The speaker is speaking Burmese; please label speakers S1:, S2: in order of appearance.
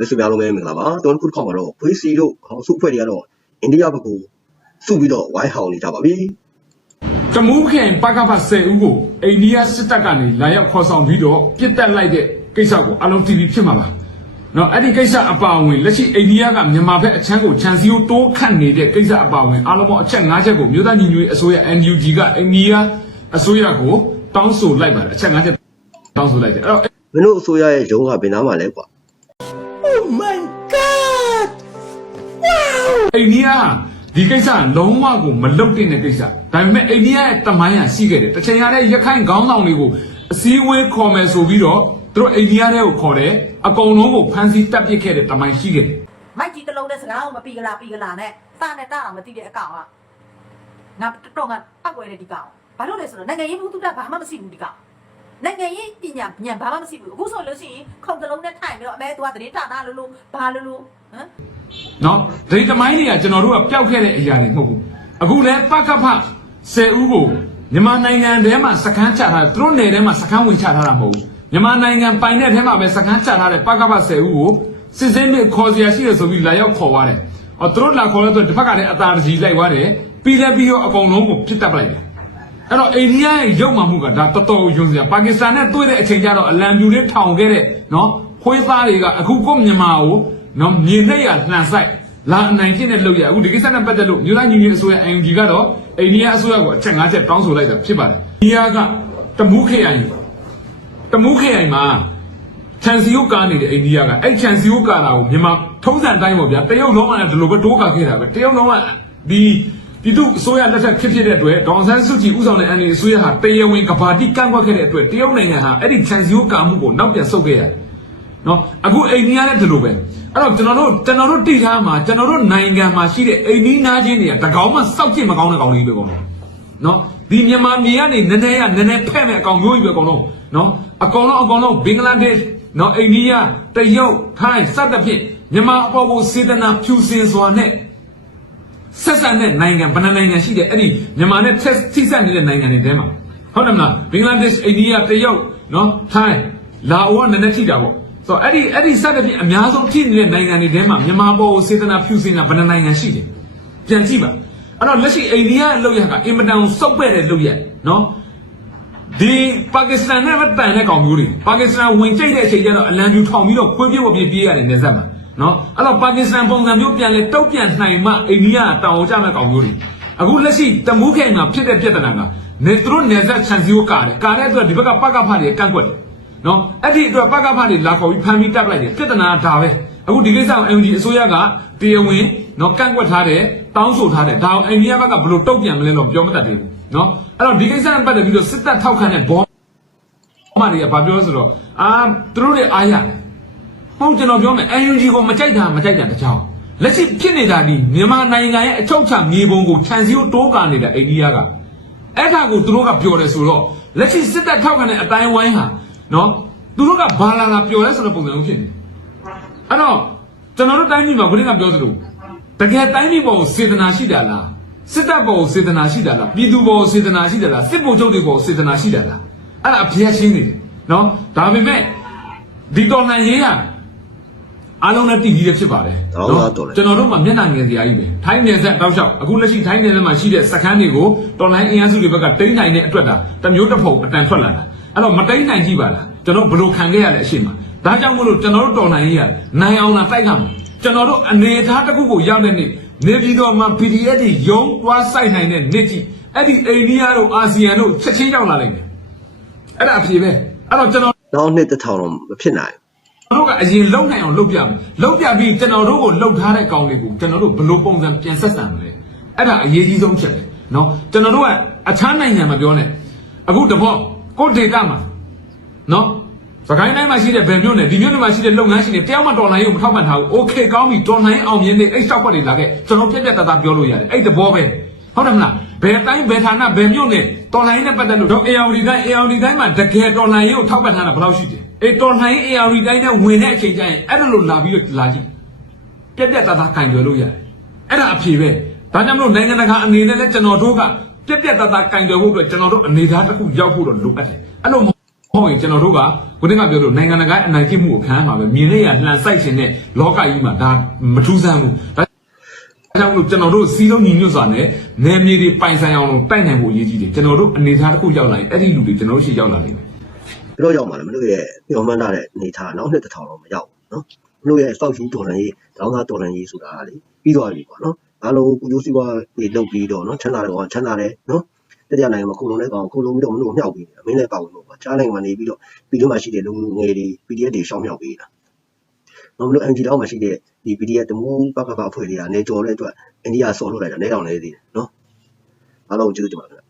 S1: လက်စုများလုံးပဲမင်္ဂလာပါတွန်းခုတစ်ခေါက်မှာတော့ဖွေးစီတို့ဟောစုအဖွဲ့တွေကတော့အိန္ဒိယဘက်ကိုစုပြီးတော့ဝိုင်းဟောင်းနေကြပါပြီ
S2: တမူးခင်ပကဖ10ဦးကိုအိန္ဒိယစစ်တပ်ကနေလာရောက်ခေါ်ဆောင်ပြီးတော့ပြစ်တက်လိုက်တဲ့ကိစ္စကိုအလုံး TV ဖြစ်မှာပါ။နော်အဲ့ဒီကိစ္စအပါအဝင်လက်ရှိအိန္ဒိယကမြန်မာဘက်အချမ်းကိုခြံစည်းကိုတိုးခတ်နေတဲ့ကိစ္စအပါအဝင်အားလုံးပေါင်းအချက်၅ချက်ကိုမြို့သားညီညွတ်ရေးအစိုးရ NUG ကအိန္ဒိယအစိုးရကိုတောင်းဆိုလိုက်ပါတယ်အချက်၅ချက်တောင်းဆိုလိုက်တယ်အဲ့တော့
S1: မင်းတို့အစိုးရရဲ့ရုံးကဘယ်နားမှာလဲကွာ
S2: အိန္ဒိယဟာဒီကိစ္စကလုံးဝကိုမလုတ်တင်တဲ့ကိစ္စဒါပေမဲ့အိန္ဒိယရဲ့တမိုင်းဟာရှိခဲ့တယ်တစ်ချိန်ရတဲ့ရခိုင်ခေါင်းဆောင်တွေကိုအစည်းအဝေးခေါ်မယ်ဆိုပြီးတော့သူတို့အိန္ဒိယတဲ့ကိုခေါ်တယ်အကုန်လုံးကိုဖမ်းဆီးတပ်ပစ်ခဲ့တဲ့တမိုင်းရှိခဲ့တယ်
S3: မိုက်ကြီးတစ်လုံးနဲ့စကားကိုမပီကလာပီကလာနဲ့တာနဲ့တာအောင်မသိတဲ့အကောင်ကငါတော့ငါအကွယ်တဲ့ဒီကောင်ဘာလို့လဲဆိုတော့နိုင်ငံရေးဘူးတုတ္တဘာမှမရှိဘူးဒီကောင်နိုင်ငံရေးပညာဉာဏ်ဘာမှမရှိဘူးအခုဆိုလို့ရှိရင်ခုံတစ်လုံးနဲ့ထိုင်ပြီးတော့အမဲသူကတတိတာနာလို့လို့ဘာလို့လို့ ဟမ်
S2: နော်ဒီတမိုင်းတွေကကျွန်တော်တို့ကပျောက်ခဲ့တဲ့အရာတွေမဟုတ်ဘူးအခုလဲပကဖ10ဦးကိုမြန်မာနိုင်ငံထဲမှာစခန်းချထားတယ်သူတို့နယ်ထဲမှာစခန်းဝင်ချထားတာမဟုတ်ဘူးမြန်မာနိုင်ငံပိုင်တဲ့ထဲမှာပဲစခန်းချထားတဲ့ပကဖ10ဦးကိုစစ်စင်းမြခေါ်စရာရှိတယ်ဆိုပြီးလာရောက်ခေါ်သွားတယ်အော်သူတို့လာခေါ်လို့ဆိုတစ်ဖက်ကလည်းအသာတကြီးလိုက်သွားတယ်ပြီးလည်းပြီးတော့အကုန်လုံးကိုပြစ်တက်ပလိုက်တယ်အဲ့တော့အိန္ဒိယရဲ့ရုပ်မှမှုကဒါတော်တော်ယွန်းစရာပါကစ္စတန်နဲ့တွေ့တဲ့အချိန်ကျတော့အလံပြူလေးထောင်ခဲ့တဲ့နော်ခွေးသားတွေကအခုကိုမြန်မာကို နော်မြေနဲ့ရလှန်ဆိုင်လာအနိုင်ကျင့်တဲ့လုပ်ရအခုဒီကိစ္စနဲ့ပတ်သက်လို့မြို့သားညီညွတ်ရေးအစိုးရ NUG ကတော့အိန္ဒိယအစိုးရကိုအချက်၅ချက်တောင်းဆိုလိုက်တာဖြစ်ပါတယ်အိန္ဒိယကတမူးခရိုင်တမူးခရိုင်မှာချန်စီယိုကာနေတဲ့အိန္ဒိယကအဲ့ချန်စီယိုကာတာကိုမြန်မာထုံးစံတိုင်းပေါ့ဗျာတရုတ်လုံးကလည်းဒီလိုပဲတိုးကာခဲ့တာပဲတရုတ်လုံးကဒီပြည်သူအစိုးရလက်ထက်ဖြစ်ဖြစ်တဲ့အတွက်ဒေါန်ဆန်းစုကြည်ဦးဆောင်တဲ့ NLD အစိုးရဟာတရားဝင်ကဘာတိကန့်ကွက်ခဲ့တဲ့အတွက်တရုတ်နိုင်ငံဟာအဲ့ဒီချန်စီယိုကာမှုကိုနောက်ပြန်ဆုတ်ခဲ့ရတယ် နော်အခုအိန္ဒိယလည်းဒီလိုပဲအဲ့တော့ကျွန်တော်တို့ကျွန်တော်တို့တိထားမှာကျွန်တော်တို့နိုင်ငံမှာရှိတဲ့အိန္ဒိနာချင်းတွေကတကောင်မှစောက်ကြည့်မကောင်းတဲ့ကောင်လေးပဲကောင်တော့နော်ဒီမြန်မာမြေကနေနည်းနည်းရနည်းနည်းဖဲ့မဲ့အကောင်မျိုးကြီးပဲကောင်တော့နော်အကောင်လုံးအကောင်လုံးဘင်္ဂလားဒေ့ရှ်နော်အိန္ဒိယတရုတ်ထိုင်းစသဖြင့်မြန်မာအပေါ်ကိုစေတနာဖြူစင်စွာနဲ့ဆက်ဆံတဲ့နိုင်ငံဘယ်နှနိုင်ငံရှိတယ်အဲ့ဒီမြန်မာနဲ့ဆက်ထိဆက်နေတဲ့နိုင်ငံတွေထဲမှာဟုတ်တယ်မလားဘင်္ဂလားဒေ့ရှ်အိန္ဒိယတရုတ်နော်ထိုင်းလာအိုကနည်းနည်းထိတာပေါ့ ဆိုတော့အဲ့ဒီအဲ့ဒီစတဲ့ဖြင့်အများဆုံးထိနေတဲ့နိုင်ငံတွေထဲမှာမြန်မာပေါ်ကိုစေတနာဖြူစင်တာဘယ်နှနိုင်ငံရှိတယ်ပြန်ကြည့်ပါအဲ့တော့လက်ရှိအိန္ဒိယအလုပ်ရကအင်မတန်စုပ်ပဲ့တဲ့လုပ်ရနော်ဒီပါကစ္စတန်နဲ့မတန်တဲ့ကောင်မျိုးတွေပါကစ္စတန်ဝင်ကြိတ်တဲ့အချိန်ကျတော့အလံပြူထောင်ပြီးတော့ခွေးပြေးဝပြေးပြေးရတယ်နေဆက်မှာနော်အဲ့တော့ပါကစ္စတန်ပုံစံမျိုးပြန်လဲတုတ်ပြန်နိုင်မှအိန္ဒိယကတောင်အောင်ကြမဲ့ကောင်မျိုးတွေအခုလက်ရှိတမူးခိုင်မှာဖြစ်တဲ့ပြဿနာကနေသူတို့နေဆက်ချန်စီကိုကာတယ်ကာတဲ့အတွက်ဒီဘက်ကပကဖတွေကန့်ကွက်တယ် နော်အဲ့ဒီအတွက်ပကဖတွေလာခေါ်ပြီးဖမ်းပြီးတပ်လိုက်တယ်ပြဿနာကဒါပဲအခုဒီကိစ္စကို NUG အစိုးရကတရားဝင်နော်ကန့်ကွက်ထားတယ်တောင်းဆိုထားတယ်ဒါအောင်အိန္ဒိယဘက်ကဘယ်လိုတုတ်ပြန်မလဲတော့ပြောမတတ်သေးဘူးနော်အဲ့တော့ဒီကိစ္စနဲ့ပတ်သက်ပြီးတော့စစ်တပ်ထောက်ခံတဲ့ဘောအမတွေကဘာပြောလဲဆိုတော့အာသူတို့တွေအားရတယ်ဟုတ်ကျွန်တော်ပြောမယ် UNG ကိုမကြိုက်တာမကြိုက်တာတကြောင်လက်ရှိဖြစ်နေတာဒီမြန်မာနိုင်ငံရဲ့အချုပ်ချာမြေပုံကိုခြံစည်းကိုတိုးကာနေတာအိန္ဒိယကအဲ့ဒါကိုသူတို့ကပြောတယ်ဆိုတော့လက်ရှိစစ်တပ်ထောက်ခံတဲ့အတိုင်းဝိုင်းဟာ နော်သူတို့ကဘာလာလာပြောလဲဆိုတဲ့ပုံစံမျိုးဖြစ်နေအဲ့တော့ကျွန်တော်တို့တိုင်းပြည်မှာဘုရင်ကပြောသလိုတကယ်တိုင်းပြည်ပေါ်ကိုစေတနာရှိတာလားစစ်တပ်ပေါ်ကိုစေတနာရှိတာလားပြည်သူပေါ်ကိုစေတနာရှိတာလားစစ်ဗိုလ်ချုပ်တွေပေါ်ကိုစေတနာရှိတာလားအဲ့ဒါအပြည့်ရှင်းနေတယ်နော်ဒါပေမဲ့ဒီတော်လှန်ရေးကအားလုံးနဲ့တည်ပြီးရဖြစ်ပါတယ်ကျွန်တော်တို့မှမျက်နှာငယ်စရာကြီးပဲထိုင်းနယ်ဆက်တောက်လျှောက်အခုလက်ရှိထိုင်းနယ်ဆက်မှာရှိတဲ့စခန်းတွေကိုတော်လှန်အင်အားစုတွေဘက်ကတိမ့်နိုင်တဲ့အတွက်ဒါတမျိုးတစ်ဖုံအတန်ထွက်လာတာ အဲ့တော့မတိမ့်နိုင်ကြည့်ပါလားကျွန်တော်ဘလို့ခံခဲ့ရလဲအရှိမဒါကြောင့်မို့လို့ကျွန်တော်တို့တော်နိုင်ရေးရနိုင်အောင်လာတိုက်ခါမယ်ကျွန်တော်တို့အနေထားတစ်ခုကိုရောက်တဲ့နေ့နေပြည်တော်မှာ PDF တွေရုံးသွားဆိုင်နိုင်တဲ့နေ့ကြီးအဲ့ဒီအိန္ဒိယတို့အာဆီယံတို့ချက်ချင်းရောက်လာနိုင်တယ်အဲ့ဒါအဖြေပဲအဲ့တော့ကျွန်တော်
S1: နောက်နှစ်တစ်ထောင်တော့မဖြစ်နိုင်ဘူး
S2: တို့ကအရင်လုံနိုင်အောင်လုပ်ပြမယ်လုပ်ပြပြီးကျွန်တော်တို့ကိုလှုပ်ထားတဲ့ကောင်တွေကိုကျွန်တော်တို့ဘယ်လိုပုံစံပြန်ဆက်ဆံမလဲအဲ့ဒါအရေးကြီးဆုံးဖြစ်တယ်နော်ကျွန်တော်တို့ကအခြားနိုင်ငံမှာပြောနေအခုတပေါ့ ကိုဒေတာမှာเนาะစကိုင်းတိုင်းမှာရှိတဲ့ဗန်မြို့နယ်ဒီမြို့နယ်မှာရှိတဲ့လုပ်ငန်းရှင်တွေတယောက်မှတော်လိုင်းကိုမထောက်ပံ့ထားဘူးโอเคကောင်းပြီတော်လိုင်းအောင်မြင်နေအဲ့ရှောက်ခွက်တွေလာခဲ့ကျွန်တော်ပြက်ပြက်တသားပြောလို့ရတယ်အဲ့တဘောပဲဟုတ်တယ်မလားဘယ်တိုင်းဘယ်ဌာနဘယ်မြို့နယ်တော်လိုင်းနဲ့ပတ်သက်လို့တော့ ARD တိုင်း ARD တိုင်းမှာတကယ်တော်လိုင်းကိုထောက်ပံ့ထားတာဘယ်လောက်ရှိတယ်အေးတော်လိုင်း ARD တိုင်းနဲ့ဝင်တဲ့အချိန်ကျရင်အဲ့လိုလာပြီးတော့လာကြည့်ပြက်ပြက်တသားကင်ကြွယ်လို့ရတယ်အဲ့ဒါအဖြေပဲဒါကြောင့်မလို့နိုင်ငံတကာအနေနဲ့လည်းကျွန်တော်တို့က ပြက်ပြက်တသားကင်ကြွယ်ဖို့အတွက်ကျွန်တော်တို့အနေသားတစ်ခုရောက်ဖို့တော့လိုအပ်တယ်အဲ့လိုမဟုတ်ဟုတ်ရင်ကျွန်တော်တို့ကကိုတင်ကပြောလို့နိုင်ငံတကာအနိုင်ကျင့်မှုကိုခံရမှာပဲမြင်လေးရလှန်ဆိုင်ခြင်းနဲ့လောကကြီးမှာဒါမထူးဆန်းဘူးဒါကြောင့်မလို့ကျွန်တော်တို့စီးလုံးညီညွတ်စွာနဲ့နယ်မြေတွေပိုင်ဆိုင်အောင်လို့တိုက်နိုင်ဖို့အရေးကြီးတယ်ကျွန်တော်တို့အနေအထားတစ်ခုရောက်လာရင်အဲ့ဒီလူတွေကျွန်တော်တို့ရှိရောက်လာနေတယ်
S1: ဘယ်တော့ရောက်မှာလဲမလို့ရဲ့မျောမှန်းထားတဲ့အနေထားနောက်နှစ်တစ်ထောင်တော့မရောက်ဘူးနော်မလို့ရဲ့စောက်ကြီးတော်လှန်ရေးတောင်းသားတော်လှန်ရေးဆိုတာကလေပြီးသွားပြီပေါ့နော် အားလုံးကုသိုလ်စီးပွားတွေလုပ်ပြီးတော့နော်ချမ်းသာတယ်ကောင်ချမ်းသာတယ်နော်တတိယနိုင်ငံမှာခုလုံးတဲ့ကောင်ခုလုံးပြီးတော့မလို့မြောက်ပြီးတယ်မင်းလည်းပါဝင်လို့ပေါ့ကြားနိုင်ငံမှာနေပြီးတော့ပြည်တွင်းမှာရှိတဲ့လူငယ်တွေ PDF တွေရှောင်းမြောက်ပြီးတာနော်မလို့ NG တောင်းမှာရှိတဲ့ဒီ PDF တမူးပကပအဖွဲ့တွေကနေကြော်တဲ့အတွက်အိန္ဒိယဆော်ထုတ်လိုက်တာနေတောင်နေသေးတယ်နော်အားလုံးကျေးဇူးတင်ပါတယ်